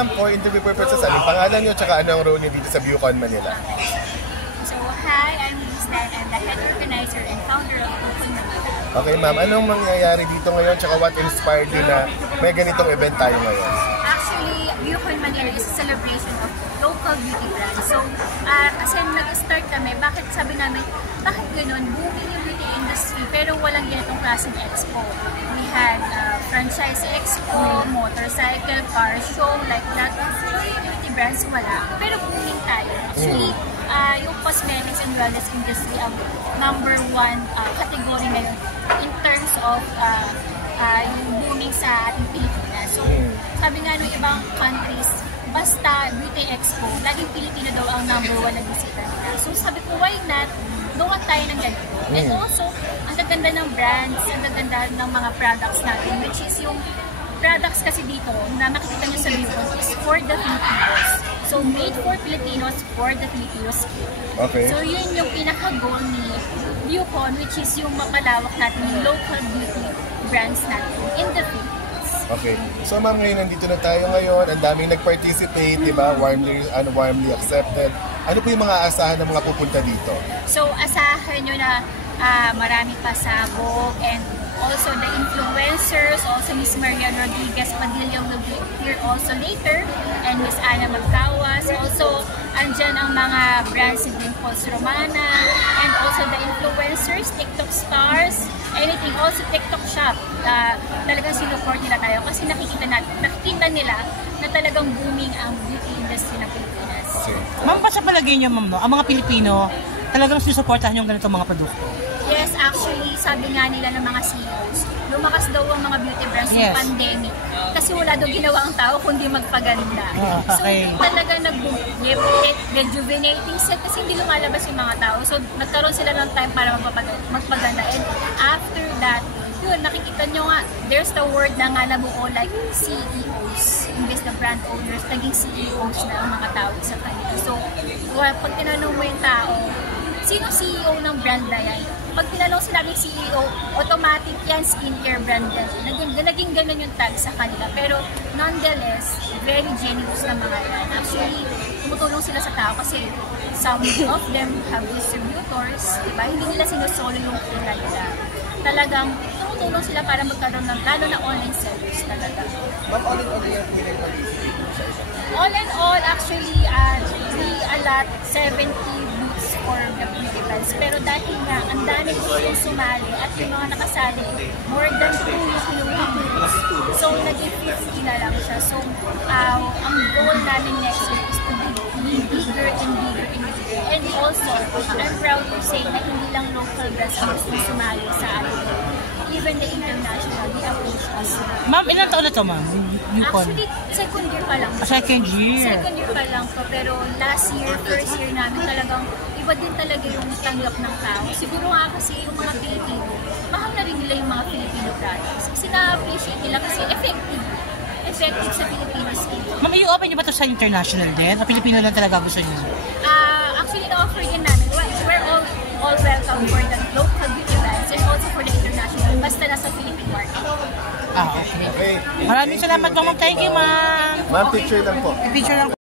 For interview purposes, anong pangalan nyo tsaka anong role nyo dito sa Bucon Manila? So, hi, I'm Listan. I'm the head organizer and founder of Bucon Manila. Okay ma'am, anong mangyayari dito ngayon tsaka what inspired you na may ganitong event tayo ngayon? Actually, Bucon Manila is a celebration of local beauty brands. So, kasi nag-start kami, bakit sabi namin, bakit ganun? Booming yung beauty industry pero walang ganitong klaseng expo. We had franchise expo, motorcycle, car show, like that. Beauty brands wala. Pero booming tayo. Actually, yung cosmetics and wellness industry ang #1 category ngayon in terms of yung booming sa ating Pilipinas. So, sabi nga nung ibang countries, basta beauty expo, laging Pilipino daw ang #1 na bisita nila. So, sabi ko, why not? Gawa tayo ng ganito. And also, ang gaganda ng brands, ang gaganda ng mga products natin, which is yung products kasi dito na makikita nyo sa Bucon is for the Filipinos. So, made for Filipinos, for the Filipinos. Okay. So, yun yung pinaka-goal ni Bucon, which is yung mapalawak natin yung local beauty brands natin in the Philippines. Okay. So ma'am, ngayon nandito na tayo ngayon. Ang daming nag-participate, di ba? Warmly accepted. Ano po yung mga asahan ng mga pupunta dito? So, asahan nyo na marami pasabog and also the influencers, also Miss Marian Rodriguez Padilla will be here also later, and Miss Ana Magkawas. Also, andyan ang mga brands ni Dimples Romana, and also the influencers, TikTok stars, anything. Also, TikTok shop. Talagang sinuport nila tayo kasi nakikita nila na talagang booming ang beauty industry ng Pilipinas. Okay. Ma'am, pa sa palagay niyo, ma'am, no? Ang mga Pilipino talagang sinusuportahan yung ganitong mga produkto? Yes, actually, sabi nga nila ng mga CEOs, lumakas daw ang mga beauty brands ng pandemic. Kasi wala daw ginawa ang tao kundi magpaganda. Okay. So, talaga nag-rejuvenating set kasi hindi lumalabas yung mga tao. So, nagkaroon sila ng time para magpaganda. And after that, yun, nakikita nyo nga, there's the word na nga nabuo like CEOs, imbes na brand owners, naging CEOs na ang mga tao sa kanila. So, pag tinanong mo yung tao, sino CEO ng brand na yan? Pag tinanong sinabing CEO, automatic yan, skincare brand yan. Naging ganun yung tag sa kanila. Pero nonetheless, very genuine na mga yan. Actually, tumutulong sila sa tao kasi some of them have distributors, diba? Hindi nila sinusolo yung pera nila. Talagang tumutulong sila para magkaroon ng lalo na online sellers talaga. Ma'am, all in all, yung feeling mo dito? All in all, actually, we allot 70 booths for the beauty brands. Pero dahil nga, ang dami yung sumali at yung mga nakasali, more than 2 yung kinuha booths. So, naging 50 na lang siya. So, ang goal namin next week is to be bigger and bigger and bigger. And also, I'm proud to say na hindi lang local brands ang gusto sumali sa atin. Even the international, they approach us. Ma'am, ilang taon na to, ma'am? Actually, second year pa lang. Second year? Second year pa lang po. Pero last year, first year namin talagang iba din talaga yung tanggap ng tao. Siguro nga kasi yung mga Pilipino, mahal na rin nila yung mga Filipino products. Kasi na-appreciate nila kasi effective. Effective sa Filipino skin. Ma'am, i-open niyo ba ito sa international din? O Pilipino lang talaga gusto niyo? Actually, na-offer din namin. We're all welcome for the local beauty brands and also for the international. Basta nasa Philippine market. Okay. Okay. Maraming salamat, ma'am. Thank you, ma'am. Ma'am, picture lang po. Picture lang.